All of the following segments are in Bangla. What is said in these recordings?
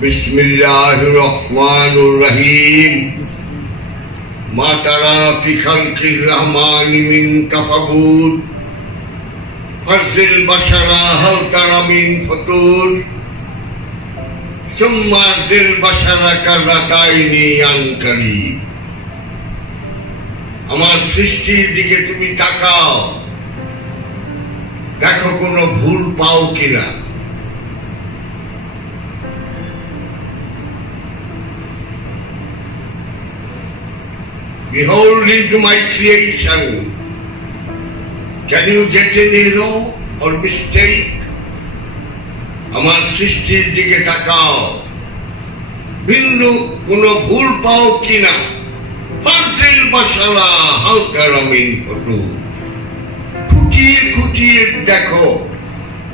बिस्मिल्लाहिर्रहमानिर्रहीम मा तरा फी खल्किर रहमानि मिन तफावुत फर्जिल बशरा हल तरा मिन फतूर सुम्मा जिल बशरा करराताइनि यानकरी আমার সৃষ্টির দিকে তুমি তাকাও দেখো কোনো ভুল পাও কিনা Behold into my creation. Can you get any error or mistake? আমার সৃষ্টির দিকে তাকাও বিন্দু কোনো ভুল পাও কিনা ফাজিল বাশারা হালকা মিন ফতু খুঁটিয়ে খুঁটিয়ে দেখো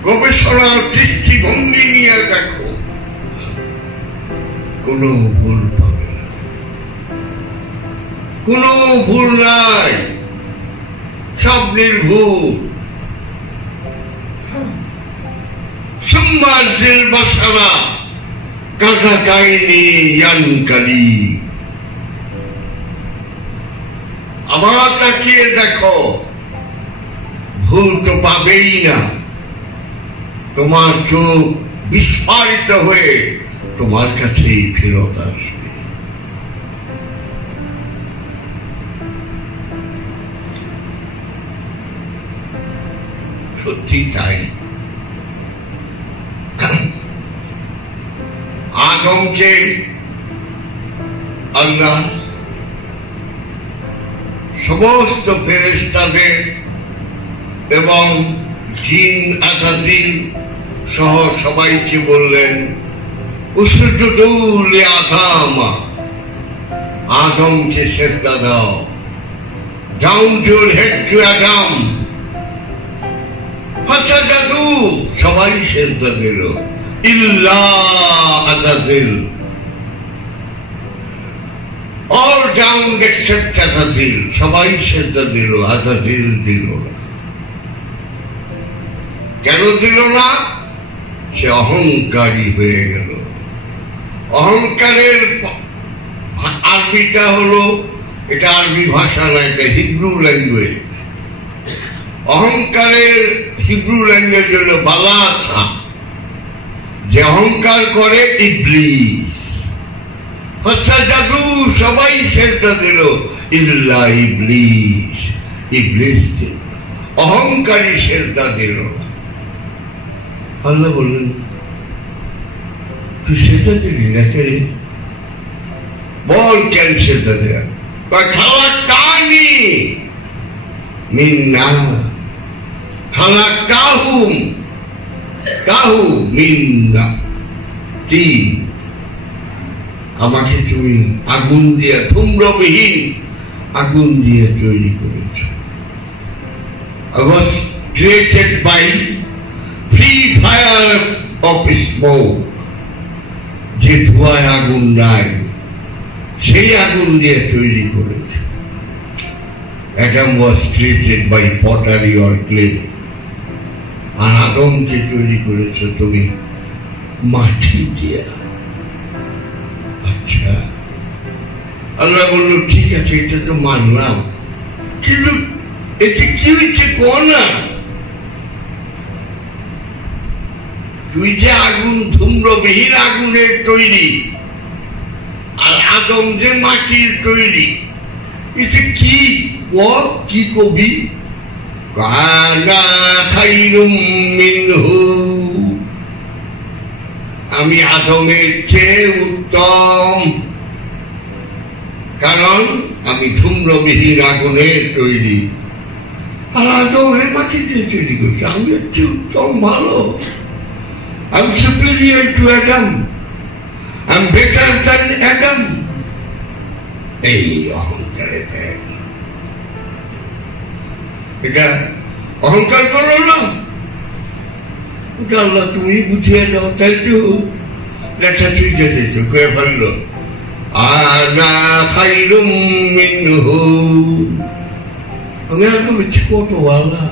গবেষণার দৃষ্টিভঙ্গি নিয়ে দেখো কোনো ভুল পাবে না কোনো ভুল নাই সব নির্ভুল সম্মাজিল বাশারা কাজাকাইনি ইয়ানকালি আবার তাকিয়ে দেখো ভুল তো পাবেই না তোমার চোখ বিস্ফারিত হয়ে তোমার কাছেই ফেরত আসবে সত্যি তাই আদমকে আল্লাহ সমস্ত ফেরেশতাদের এবং জিন আযাদিল সহ সবাইকে বললেন উসজুদু লিআদম আদমকে সিজদা দাও ডাউন ইউর হেড টু আদম ফাসাজাদু সবাই সিজদা দিল ইল্লা আযাদিল all down except Azazil সবাই সেজদা দিল আযাদিল দিল না কেন দিল না সে অহংকারী হয়ে গেল অহংকারের আরবিটা হলো এটা আরবি ভাষা না এটা হিব্রু ল্যাঙ্গুয়েজ অহংকারের হিব্রু ল্যাঙ্গুয়েজ হলো বালাসা যে অহংকার করে ইবলিস ফাসাজাদু সবাই সেজদা দিল ইল্লা ইবলিস ইবলিস দিল অহংকারী সেজদা দিল আল্লাহ বললেন তুই সেজদা দিলি না কে বল কেন সেজদা দিলা খালাকতানি মিন নার খালাকতাহুম কাহু মিন তিন আমাকে তুমি আগুন দিয়ে ধূম্রবিহীন আগুন দিয়ে তৈরি করেছ I was created by free fire of smoke যে ধোঁয়ায় আগুন নাই সেই আগুন দিয়ে তৈরি করেছ Adam was created by pottery or clay আর আদমকে তৈরি করেছ তুমি মাটি দিয়ে আল্লাহ বলল ঠিক আছে এটা তো মানলাম কিন্তু এতে কি হচ্ছে কোনা তুই যে আগুন ধূম্রবিহীন আগুনের তৈরি আর আদম যে মাটির তৈরি এতে কি কি কবি কানা খাইরুম মিনহু আমি আদমের চেয়ে উত্তম কারণ আমি ধূম্রবিহীন আগুনের তৈরি আর আদমের মাটি দিয়ে তৈরি করছি আমি হচ্ছে উত্তম ভালো I'm superior to Adam I'm better than Adam এই অহংকারে দেখ এটা অহংকার করো না আল্লাহ তুমি বুঝিয়ে দাও তাই তো লেখা তুই যেতেছ কয়ে ফেললো আনা খাইরুম মিনহু আমি একদম ইচ্ছে কত ভালো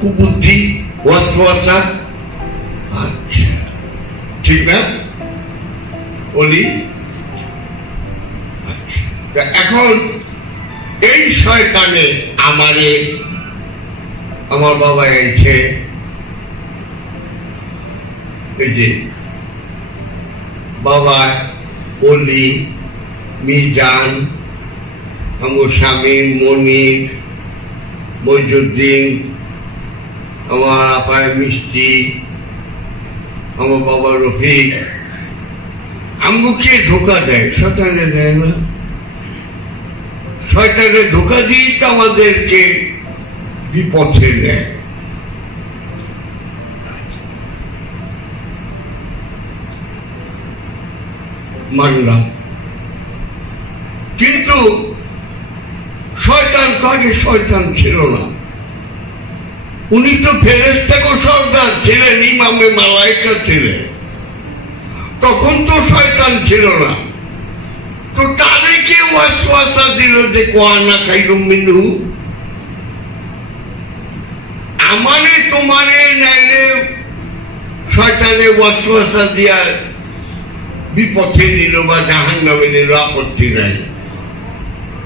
কুবুদ্ধি ওয়াসওয়াসা আচ্ছা ঠিক না বলি? এখন এই শয়তানে আমার বাবা এসে এই যে বাবা অলি, মিজান, আমার স্বামী মনির, মইজুদ্দিন, আমার আপার মিষ্টি, আমার বাবা রফিক, আমগুকে ধোকা দেয়, শয়তানে দেয় না? শয়তানে ধোকা দিয়ে তো আমাদেরকে বিপথে নেয়। মানলাম, কিন্তু শয়তান তো আগে শয়তান ছিল না। উনি তো ফেরেশতাকে সর্দার ছিলেন, ইমামে মালায়েকা ছিলেন, তখন তো শয়তান ছিল না। তো তাদেরকে ওয়াসওয়াসা দিল যে কোয়ানা খাইরুম মিনহু, আমারে তোমারে নাইলে শয়তানে ওয়াসওয়াসা দিয়া বিপথে নিল বা জাহান্নামে নিল, আপত্তি নাই।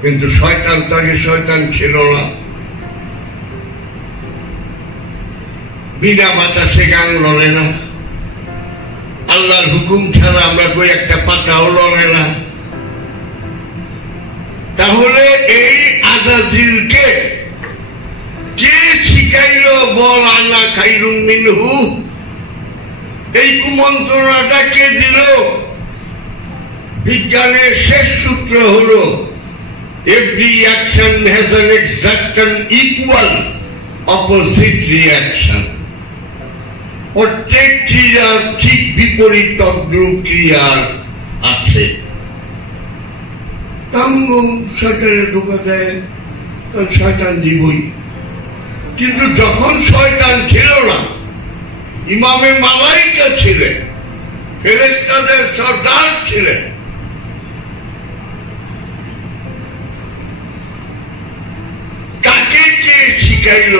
কিন্তু শয়তান তো আগে শয়তান ছিল না। বিনা বাতাসে গান লড়ে না, আল্লাহর হুকুম ছাড়া আমরা কই একটা পাতাও লড়ে না। তাহলে এই আযাজিলকে কে শিখাইল বল আনা খাইরুম মিনহু? এই কুমন্ত্রণাটা কে দিল? বিজ্ঞানের শেষ সূত্র হলো every action has an exact and equal opposite reaction. প্রত্যেক ক্রিয়ার ঠিক বিপরীত তদ্রূপ ক্রিয়ার আছে। শয়তানে ধোকা দেয়, কারণ শয়তান দিবই। কিন্তু যখন শয়তান ছিল না, ইমামে মালায়েকা ছিলেন, ফেরেশতাদের সর্দার ছিলেন, তাকে কে শিখাইল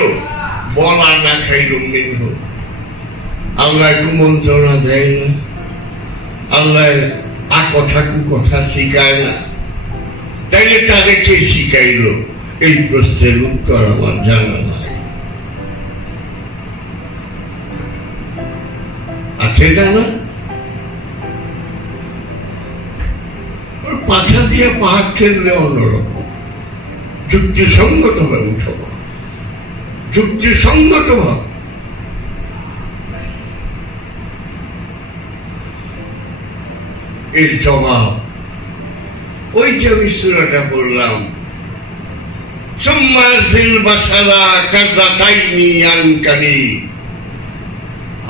বলা না খাইরুম মিনহু? আল্লাহ কুমন্ত্রণা দেয় না, আল্লাহ কথা কুকথা শিখায় না, তাইলে তাদেরকে শিখাইল? এই প্রশ্নের উত্তর আমার জানা নাই। আছে জানা? পাছা দিয়ে পাহাড় খেললে অন্যরকম, যুক্তিসঙ্গত ভাবে উঠব, যুক্তিসঙ্গত ভাবে। এর জবাব ওই যে আমি সূরাটা পড়লাম, সুম্মাজিল বাশারা কাররাতাইনি আনকানি,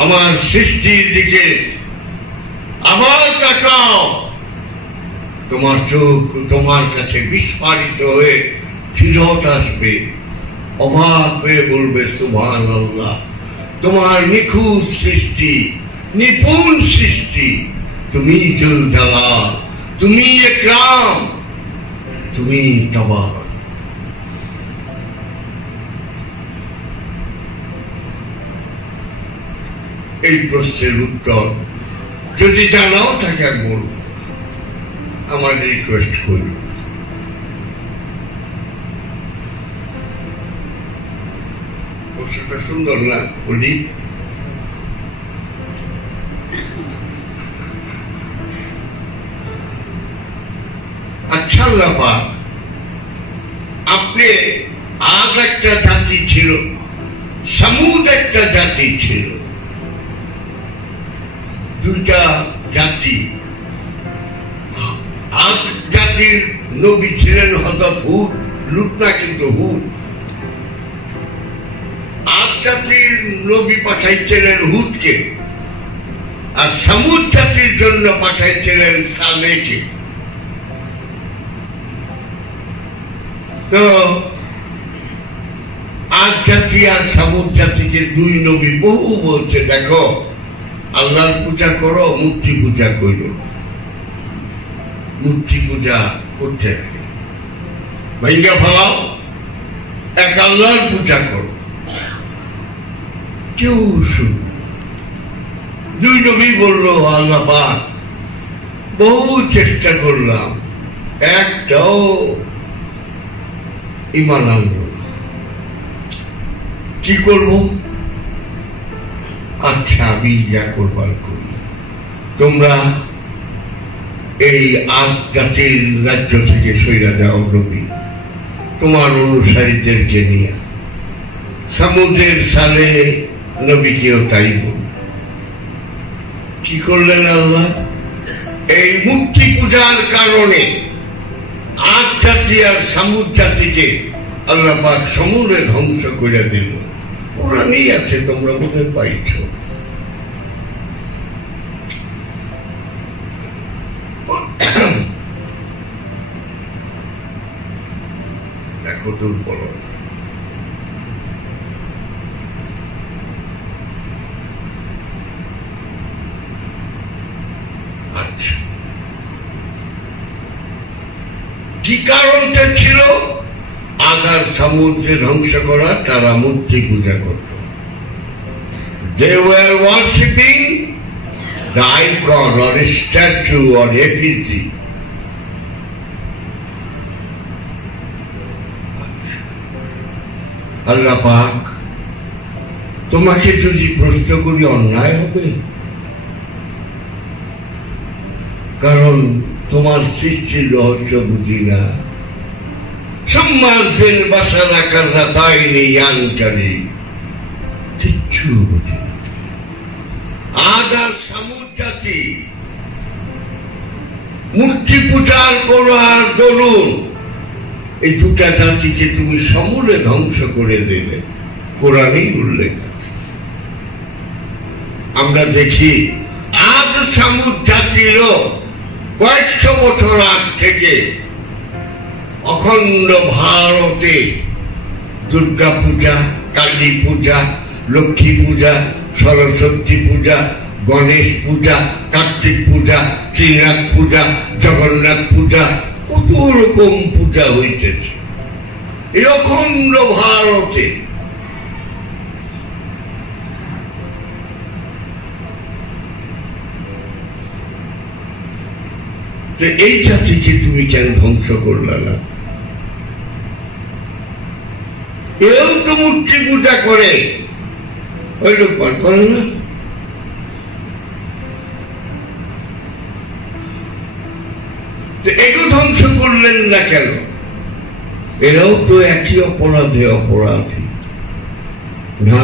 আমার সৃষ্টির দিকে আবার তাকাও, তোমার চোখ তোমার কাছে বিস্ফারিত হয়ে ফিরত আসবে, অবাক হয়ে বলবে সুবহানাল্লাহ, তোমার নিখুঁত সৃষ্টি, নিপুণ সৃষ্টি, তুমি জুল জালাল, তুমি ইকরাম, তুমি তাবারক। এই প্রশ্নের উত্তর যদি জানাও থাকে বলব, আমার রিকোয়েস্ট করি। প্রশ্নটা সুন্দর না বলি? আচ্ছা আল্লাহ পাক, আপনি আজ একটা জাতি ছিল, সামুদ একটা জাতি ছিল, দুইটা জাতি। আজ জাতির নবী ছিলেন হযরত হুদ, লূত না কিন্তু হুদ। আজ জাতির নবী পাঠাইছিলেন হুদকে, আর সামুদ জাতির জন্য পাঠাইছিলেন সালেহকে। তো আজ জাতি আর সামুদ জাতিকে দুই নবী বহু বলছে, দেখো আল্লাহর পূজা করো, মূর্তি পূজা করো। মূর্তি পূজা করতে ভাঙ্গা ফেলাও, এক আল্লাহর পূজা করো। কেউ শুনবে, দুই নবী বলল, আল্লাহ পাক বহু চেষ্টা করলাম, একটাও ঈমান আনলো না। কি করব? আচ্ছা, আমি যা করবার করি, তোমরা এই আদ জাতির রাজ্য থেকে সইরা যাও নবী, তোমার অনুসারীদেরকে নিয়ে। সামুদের সালে নবীকেও তাই বল। কি করলেন আল্লাহ? এই মূর্তি পূজার কারণে আদ জাতি আর সামুদ জাতিকে আল্লাহ পাক সমূলে ধ্বংস করে দিল। কোরআনেই আছে, তোমরা বুঝে পাইছ। দেখো দুর্বল। আচ্ছা, কি কারণটা ছিল আগার সমুদ্রে ধ্বংস করা? তারা মূর্তি পূজা করত। They were worshipping the icon or a statue or effigy. আল্লাহ পাক তোমাকে যদি প্রশ্ন করি, অন্যায় হবে? কারণ তোমার সৃষ্টির রহস্য বুঝি না। সম্মানের বাসার আকার না তাই নেই আনকারী, কিচ্ছু বুঝি না। আগার সামুদ জাতি মূর্তি পূজার করার দরুন এই দুটা জাতিকে তুমি সমূলে ধ্বংস করে দিলে। কোরআনেই উল্লেখ আছে। আমরা দেখি আদ সামুদ জাতিরও কয়েকশো বছর আগ থেকে অখণ্ড ভারতে দুর্গা পূজা, কালী পূজা, লক্ষ্মী পূজা, সরস্বতী পূজা, গণেশ পূজা, কার্তিক পূজা, শ্রীনাথ পূজা, জগন্নাথ পূজা, কত রকম পূজা হইতেছে এই অখণ্ড ভারতে। এই জাতিকে তুমি কেন ধ্বংস করলে না? এও তো মূর্তি পূজা করে, ওই লোক করে না? একে ধ্বংস করলেন না কেন? এরাও তো একই অপরাধী। না,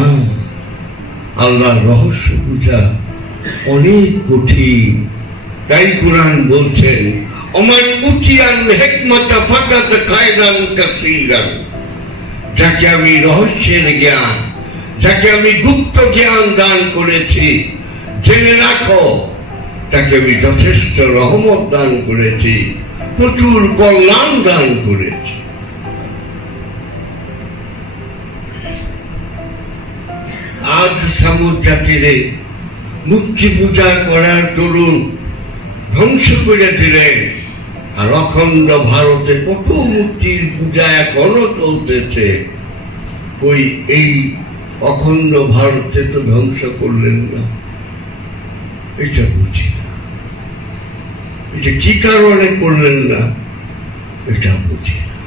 আল্লাহর রহস্য পূজা অনেক কঠিন। তাই কোরআন বলছেন, আমার উচিয়ান হিকমত ফাকাত খায়রান কাসীরান, যাকে আমি রহস্যের জ্ঞান, যাকে আমি গুপ্ত জ্ঞান দান করেছি, জেনে রাখো, তাকে আমি যথেষ্ট রহমত দান করেছি, প্রচুর কল্যাণ দান করেছি। আজ সামুদ জাতিরে মূর্তি পূজা করার তরুণ ধ্বংস করে দিলেন। আর অখণ্ড ভারতে কত মূর্তির পূজা এখনো চলতেছে। ওই এই অখণ্ড ভারতে তো ধ্বংস করলেন না? এটা বুঝি না। এটা কি কারণে করলেন না? এটা বুঝি না।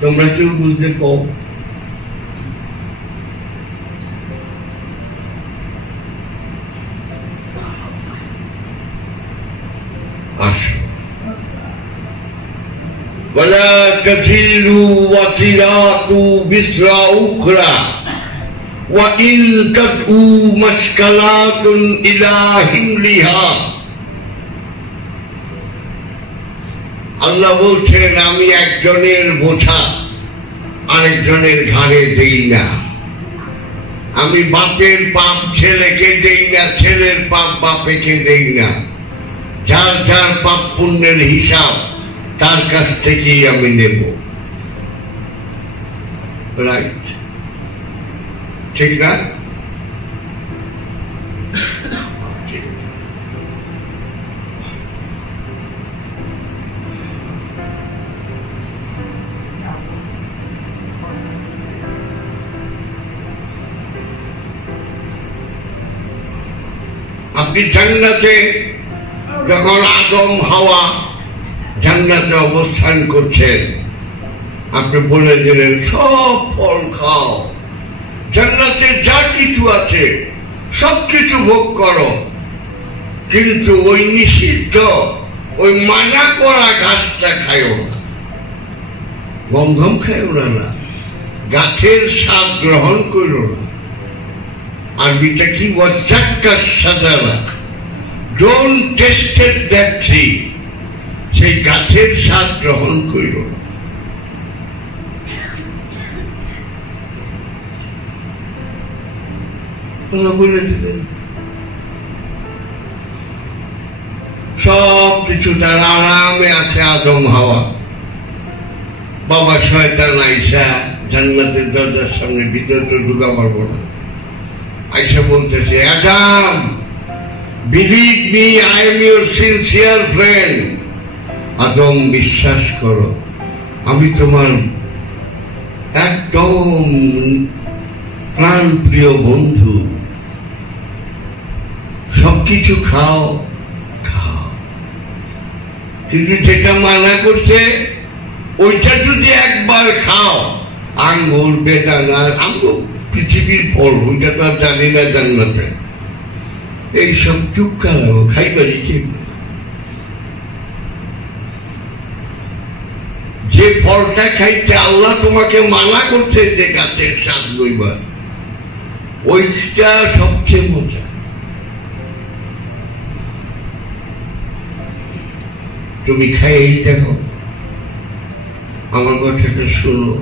তোমরা কেউ বুঝতে কও। আসো, ولا تزر وازرة وزر أخرى وإن تدعو مثقلة إلى حملها। আল্লাহ বলছেন, আমি একজনের বোঝা আরেকজনের ঘাড়ে দেই না। আমি বাপের পাপ ছেলেকে দেই না, ছেলের পাপ বাপেকে দেই না। যার যার পাপ পুণ্যের হিসাব তার কাছ থেকেই আমি নেব। রাইট? ঠিক না? আপনি জান্নাতে যখন আদম হাওয়া জান্নাতে অবস্থান করছেন, আপনি বলে দিলেন সব ফল খাও, জান্নাতে যা কিছু আছে সবকিছু ভোগ করো, কিন্তু ওই নিষিদ্ধ ওই মানা করা গাছটা খাইও না, গন্ধম খাইও না, গাছের স্বাদ গ্রহণ করো না। আরবিটা কি ওয়াজাক্কা সাজারা, ডোন্ট টেস্টেড দ্যাট ট্রি, সেই গাছের স্বাদ গ্রহণ করো না। বলে দিলেন সব কিছু তার আরামে আছে আদম হাওয়া। বাবা শয়তান আইসা জান্নাতের দরজার সামনে ভিতরে তো ঢুকা পারবো না, আইসা বলতেছে, Adam believe me, I am your sincere friend. Adam বিশ্বাস করো, আমি তোমার একদম প্রাণ প্রিয় বন্ধু, সবকিছু খাও খাও, কিন্তু যেটা মানা করছে ওইটা যদি একবার খাও, আঙ্গুর বেদানা আঙ্গুর পৃথিবীর ফল, ওইটা তো আর জানি না জান্নাতে, এইসব চুক্কা খাইবারই যে ফলটা খাইতে আল্লাহ তোমাকে মানা করছে যে গাছের স্বাদ লইবার, ওইটা সবচেয়ে মজা। তুমি খাই দেখো, আমার কথাটা শোনো,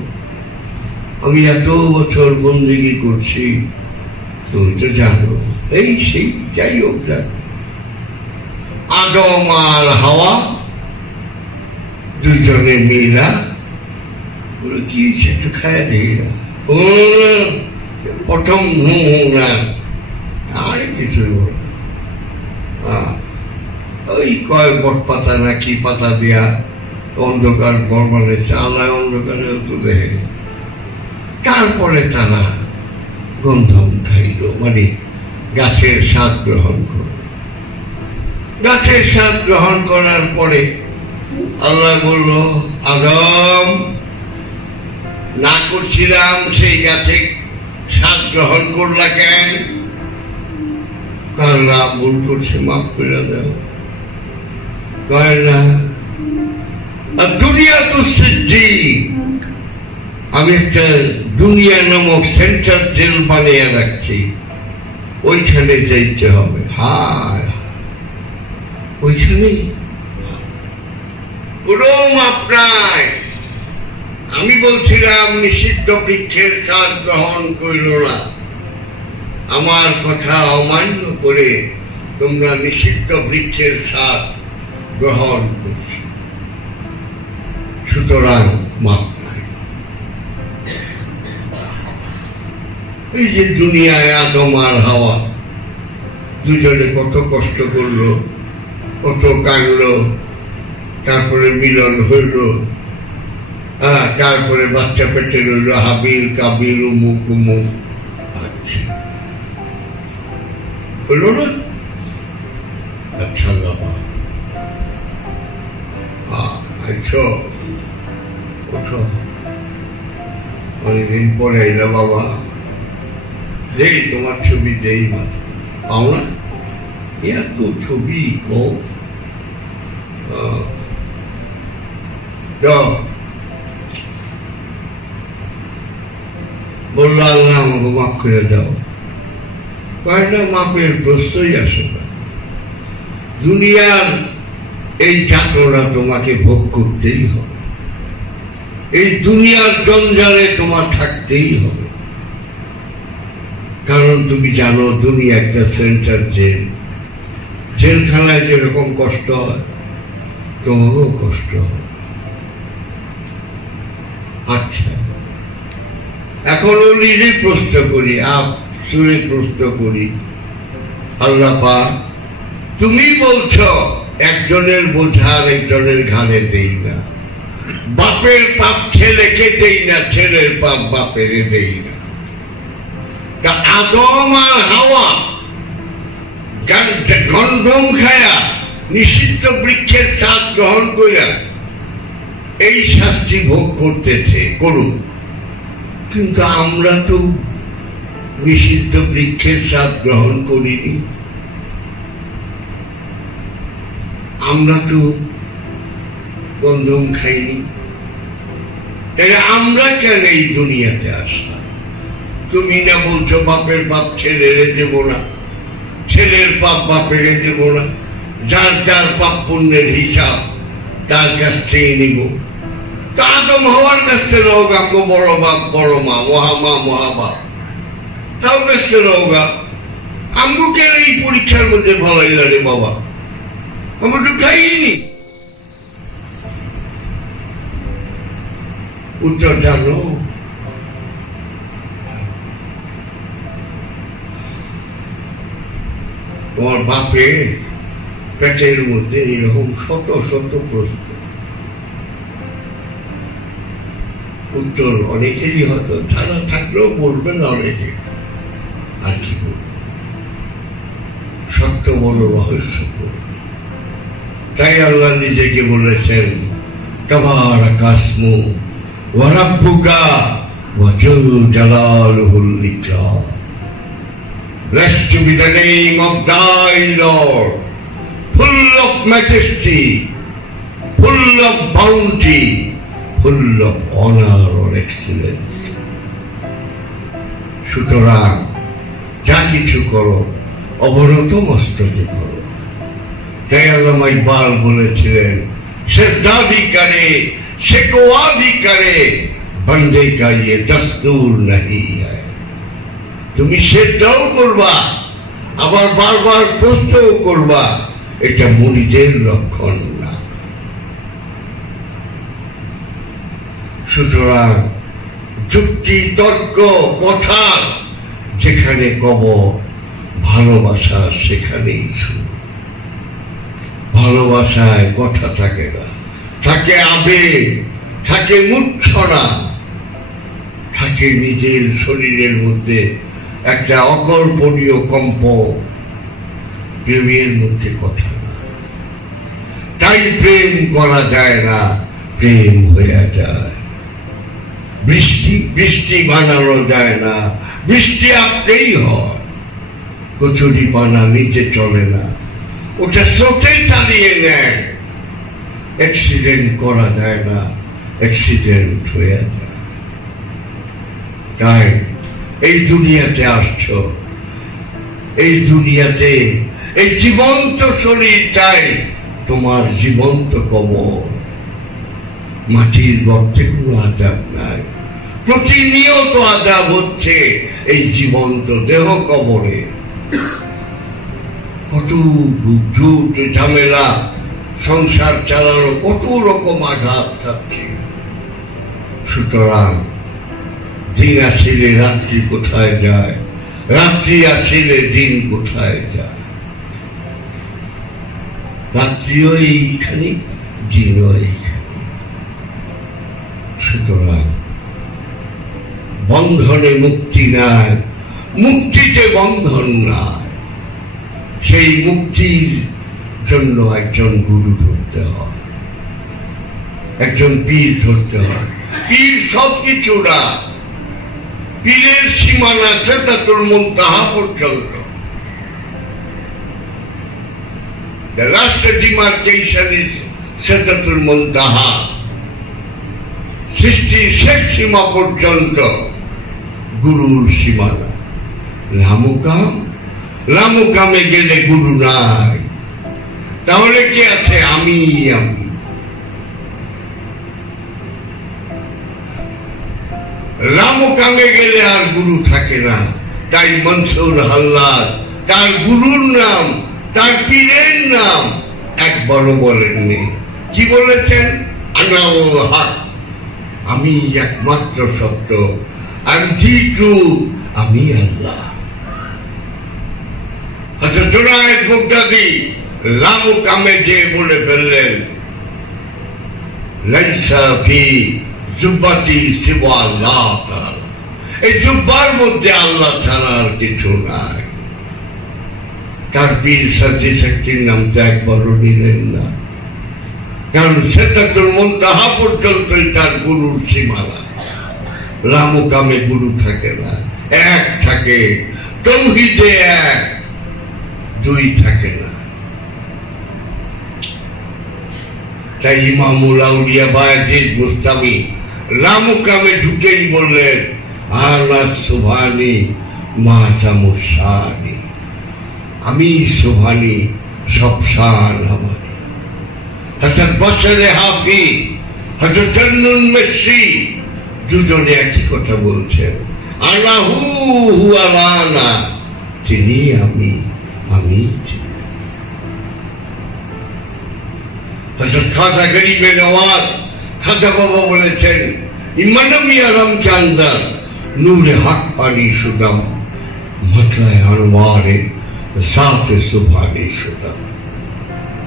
আমি এত বছর বন্দেগী করছি, তুমি তো জানো, এই সেই যাই হোক, আদম আর হাওয়া দুইজনে মিলা কি একটু খায় দেই না, প্রথম না আর কিছু ওই কয় বট পাতা না কি পাতা দিয়া অন্ধকার গরমানে চালায়, অন্ধকারে তো দেখে। তারপরে তারা গন্ধম খাইল, মানে গাছের স্বাদ গ্রহণ করল। গাছের স্বাদ গ্রহণ করার পরে আল্লাহ বলল, আদম না করছিলাম সেই গাছে স্বাদ গ্রহণ করলা কেন? কারণ ভুল করছে, মাফ করে দাও। কয় না, দুনিয়া তো সিদ্দিক, আমি একটা দুনিয়া নামক সেন্ট্রাল জেল বানিয়ে রাখছি, ওইখানে যাইতে হবে। হায় ওইখানে পুরো আপনার, আমি বলছিলাম নিষিদ্ধ বৃক্ষের স্বাদ গ্রহণ করিল না, আমার কথা অমান্য করে তোমরা নিষিদ্ধ বৃক্ষের স্বাদ গ্রহণ করছ, সুতরাং মাপ নাই। এই যে দুনিয়ায় আদম আর হাওয়া দুজনে কত কষ্ট করলো, কত কাঁদলো, তারপরে মিলন হইল, তারপরে বাচ্চা পেটে রইল, হাবিল কাবিল উমুক উমুক। আচ্ছা হইল না? আচ্ছা বাবা, আচ্ছা ওঠো, অনেকদিন পরে এলো বাবা, দেই তোমার ছবি দেই, মাথা পাও না এত ছবি কো বললো, আল্লাহ আমাকে মাফ করে দাও। কয়টা মাপের প্রশ্নই আসে না, দুনিয়ার এই যাত্রা তোমাকে ভোগ করতেই হবে, এই দুনিয়ার জঞ্জালে তোমার থাকতেই হবে, কারণ তুমি জানো দুনিয়া একটা সেন্টার জেল, জেলখানায় যেরকম কষ্ট হয় তোমাকেও কষ্ট হয়। আচ্ছা এখনো নিজে প্রশ্ন করি, সুরে প্রশ্ন করি, আল্লাহ পাক তুমি বলছো একজনের বোঝা একজনের ঘাড়ে দেই না, বাপের পাপ ছেলেকে দেই না, ছেলের পাপ বাপের দেই না। আদম আর হাওয়া গন্ধম খায়া নিষিদ্ধ বৃক্ষের স্বাদ গ্রহণ করিয়া এই শাস্তি ভোগ করতেছে, করুন। কিন্তু আমরা তো নিষিদ্ধ বৃক্ষের স্বাদ গ্রহণ করিনি, আমরা তো গন্ধম খাইনি, তাহলে আমরা কেন এই দুনিয়াতে আসলাম? তুমি না বলছো বাপের পাপ ছেলেরে দেব না, ছেলের পাপ বাপেরে দেব না, যার যার পাপ পুণ্যের হিসাব তার কাছ থেকে নিব। তা আদম হওয়ার কাছ থেকে হোক, আমাকে বড় বাপ বড় মা মহামা মহাবাপ তাও কাছ থেকে হোক, আমাকে এই পরীক্ষার মধ্যে ভালাই লাগে বাবা, আমরা তো খাইনি। উত্তর জানো? তোমার বাপে পেটের মধ্যে এরকম শত শত প্রশ্ন। উত্তর অনেকেরই হয়তো জানা থাকলেও বলবে না অনেকে, আর কি বলবে, সত্য বলো রহস্য বলো। তাই আল্লাহ নিজেকে বলেছেন তাবারাকাসমু ওয়া রাব্বুকা ওয়া জুল জালালুহুল ইকরাম। Blessed to be the name of thy Lord, full of majesty, full of bounty, full of honor or excellence. সুতরাং যা কিছু করো অবনত মস্তকে করো। তাই আল্লামা ইকবাল বলেছিলেন, শ্রদ্ধাভি করে শেকওয়াভি করে বন্দে কা ইয়ে দস্তুর নাহি হ্যায়। তুমি শ্রদ্ধাও করবা, আবার বারবার প্রশ্নও করবা, এটা মুরিদের লক্ষণ না। সুতরাং যুক্তি তর্ক কথা যেখানে কবর, ভালোবাসা সেখানেই শুরু। ভালোবাসায় কথা থাকে না, থাকে আবেগ, থাকে মূর্ছনা, থাকে নিজের শরীরের মধ্যে একটা অকল্পনীয় কম্প। প্রেমের মধ্যে কথা না, তাই প্রেম করা যায় না, প্রেম হয়ে যায়। বৃষ্টি বৃষ্টি বানানো যায় না, বৃষ্টি আপনিই হয়। কচুরি পানা নিচে চলে না, ওটা স্রোতে চালিয়ে নেয়। অ্যাক্সিডেন্ট করা যায় না, অ্যাক্সিডেন্ট হয়ে যায়। তাই এই দুনিয়াতে আসছো, এই দুনিয়াতে এই জীবন্ত শরীরটাই তোমার জীবন্ত কবর। মাটির গর্তে কোনো আযাব নাই, প্রতিনিয়ত আযাব হচ্ছে এই জীবন্ত দেহ কবরে। কত ঝুট ঝামেলা, সংসার চালানো কত রকম আঘাত খাচ্ছি। সুতরাং দিন আসিলে রাত্রি কোথায় যায়, রাত্রি আসিলে দিন কোথায় যায়। রাত্রিও এইখানে, দিনও এইখানে। সুতরাং বন্ধনে মুক্তি নাই, মুক্তিতে বন্ধন নাই। সেই মুক্তির জন্য একজন গুরু ধরতে হয়, একজন পীর ধরতে হয়। পীর সবকিছু না, পীরের সীমানা সিদরাতুল মুনতাহা পর্যন্ত। The last demarcation is Sidratul মুনতাহা। সৃষ্টির শেষ সীমা পর্যন্ত গুরুর সীমানা। লামুকাম, লামুকামে গেলে গুরু নাই, তাহলে কি আছে? আমি আমি। লামুকামে গেলে আর গুরু থাকে না। তাই মনসুর হাল্লাদ তার গুরুর নাম, তার পীরের নাম একবারও বলেননি। কি বলেছেন? আনাউল হক, আমি একমাত্র সত্য, আমি দি ট্রুথ, আমি আল্লাহ। হযরত জুনায়েদ বাগদাদী লামুকামে যে বলে ফেললেন, লাইসা ফি জুব্বাতি সিওয়া আল্লাহ তাআলা, এই জুব্বার মধ্যে আল্লাহ ছাড়ার কিছু নাই। তার পীর সাথী শক্তির নাম তো একবারও নিলেন না, কারণ সিদরাতুল মুনতাহা পর্যন্তই তার গুরুর সীমানা। লামুকামে গুরু থাকে না, এক থাকে, তাওহীদে এক, দুই থাকে না। তাই ইমামুল আউলিয়া বায়াজিদ বুস্তামি লামুকামে ঢুকেই বললেন, আলা সুবহানি মা জামুশানি, আমি সুবহানি, সব শান আমার। হযরত বশরে হাফি, হযরত জান্নুল মিসরি দুজনে একই কথা বলছেন, আনাহু হুয়া আনা, তিনি আমি, আমি তিনি। হযরত খাজা গরিবে নওয়াজ খাজা বাবা বলেছেন, ইমানম ইয়ারাম কে আন্দার নূরে হক পানি শুদাম, মতলায় আনওয়ারে সাথে সুবহানি শুদাম।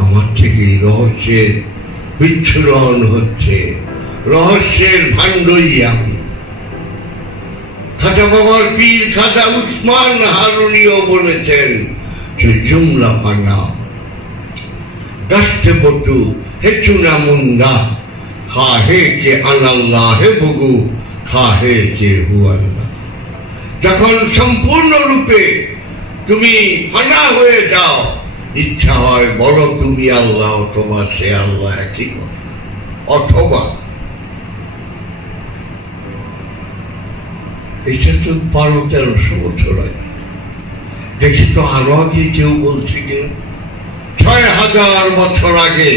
আমার থেকে রহস্যের বিচ্ছুরণ হচ্ছে, রহস্যের ভান্ডই আমি। খাজা বাবার পীর খাজা উসমান হারুনিও বলেছেন যে জুমলা পানা গাছতে বটু হেচুনা মুন্দা, খাহে কে আনাল্লাহ বগু, খাহে কে হুয়াল্লাহ। যখন সম্পূর্ণরূপে তুমি ফানা হয়ে যাও, ইচ্ছা হয় বলো তুমি আল্লাহ অথবা সে আল্লাহ, একই কথা। অথবা এটা তো 1200-1300 বছর আগে, দেখি তো আরো আগে কেউ বলছে কিনা। 6000 বছর আগে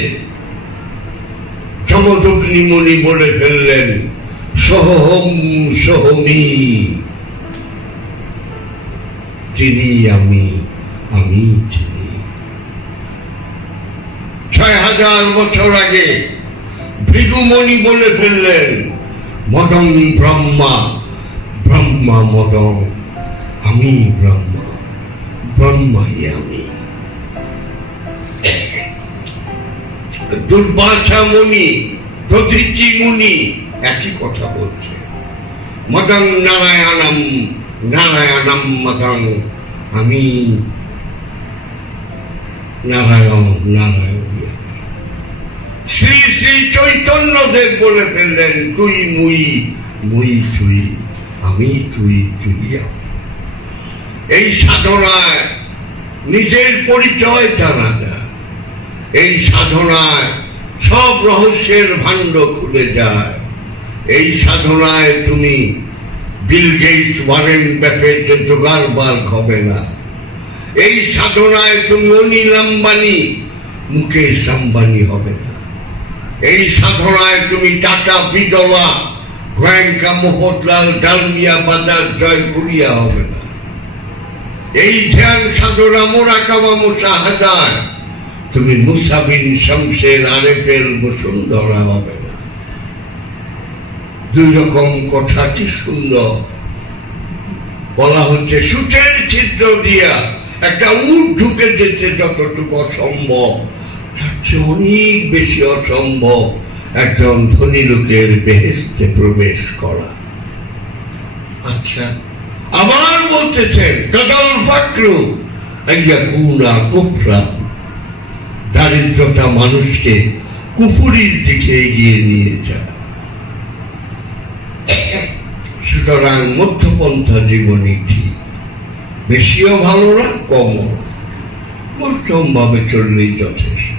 যমদগ্নি মুনি বলে ফেললেন, সোহম সোহমি, তিনি আমি, আমি তিনি। 6000 বছর আগে ভৃগুমণি বলে ফেললেন, মদং ব্রহ্মা, ব্রহ্মা মদং, আমি ব্রহ্মা, ব্রহ্মাই আমি। দুর্বাসা মুনি, দধীচি মুনি একই কথা বলছে, মদং নারায়ণম, নারায়ণম মদং, আমি নারায়ণ, নারায়ণ। শ্রী শ্রী চৈতন্য দেব বলে ফেললেন, তুই মুই, মুই তুই, আমি তুই, তুই আমি। এই সাধনায় নিজের পরিচয় জানা যায়, এই সাধনায় সব রহস্যের ভাণ্ড খুলে যায়। এই সাধনায় তুমি বিল গেটস, ওয়ারেন বাফেট জোগাড়বার হবে না। এই সাধনায় তুমি অনিল আম্বানি, মুকেশ আম্বানি হবে না। এই সাধনায় তুমি টাটা, বিডলা, গোয়েঙ্কা, মোহনলাল, ডালমিয়া, বাজার, জয়পুরিয়া হবে না। এই ধ্যান সাধনা মোরাকাবা মুশাহাদায় তুমি মুসা বিন শামসের, আরেফের, বসুন্ধরা হবে না। দুই রকম কথা কি সুন্দর বলা হচ্ছে। সূচের ছিদ্র দিয়া একটা উট ঢুকে যেতে যতটুকু অসম্ভব, তার চেয়ে অনেক বেশি অসম্ভব একজন ধনী লোকের বেহেশতে প্রবেশ করা। আচ্ছা, আবার বলতেছেন কাদাল ফাকরু আইয়াকুনা কুফরা, দারিদ্রতা মানুষকে কুফুরির দিকে এগিয়ে নিয়ে যায়। সুতরাং মধ্যপন্থা জীবনী ঠিক, বেশিও ভালো না, কমও না, মধ্যম ভাবে চললেই যথেষ্ট।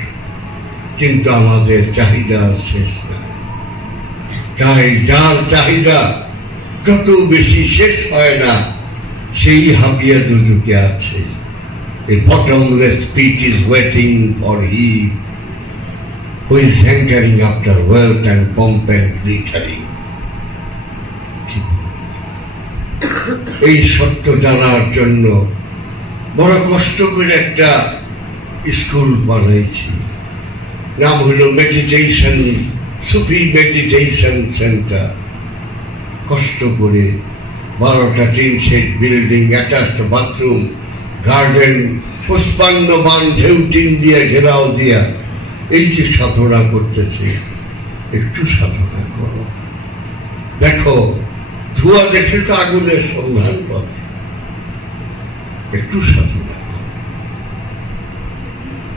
কিন্তু আমাদের চাহিদা শেষ নাই। তাই যার চাহিদা যত বেশি শেষ হয় না, সেই হাবিয়া দুজুকে আছে। A bottomless pit is waiting for him who is hankering after wealth and pomp and glittering. এই সত্য জানার জন্য বড় কষ্ট করে একটা স্কুল বানাইছি, নাম হলো মেডিটেশন, সুফি মেডিটেশন সেন্টার। কষ্ট করে 12টা tin shed building, attached bathroom, garden, পুষ্পান্নবান ঢেউ টিন দিয়ে ঘেরাও দিয়া এই যে সাধনা করতেছে, একটু সাধনা করো। দেখো ধোঁয়া দেখে তো আগুনের সন্ধান পাবে, একটু সাধনা করো।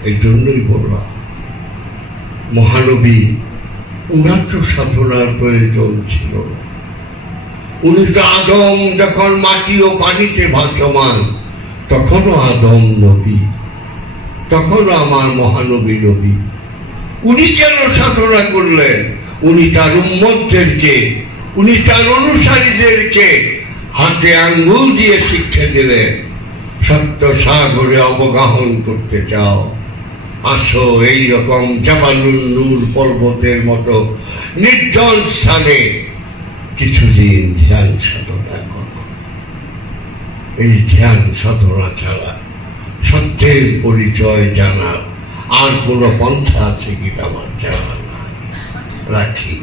এই জন্যই বললাম মহানবী উনার তো সাধনার প্রয়োজন ছিল না। উনি তো আদম যখন মাটি ও পানিতে ভাসমান তখনও আদম নবী, তখনও আমার মহানবী নবী। উনি কেন সাধনা করলেন? উনি তার উম্মতদেরকে, উনি তার অনুসারীদেরকে হাতে আঙ্গুল দিয়ে শিক্ষা দিলেন, সত্য সাগরে অবগাহন করতে চাও, আসো এইরকম জাবালুন নূর পর্বতের মতো নির্জন স্থানে কিছুদিন ধ্যান সাধনা করো। এই ধ্যান সাধনা ছাড়া সত্যের পরিচয় জানার আর কোন পন্থা আছে কিনা আমার জানা নাই। রাখি।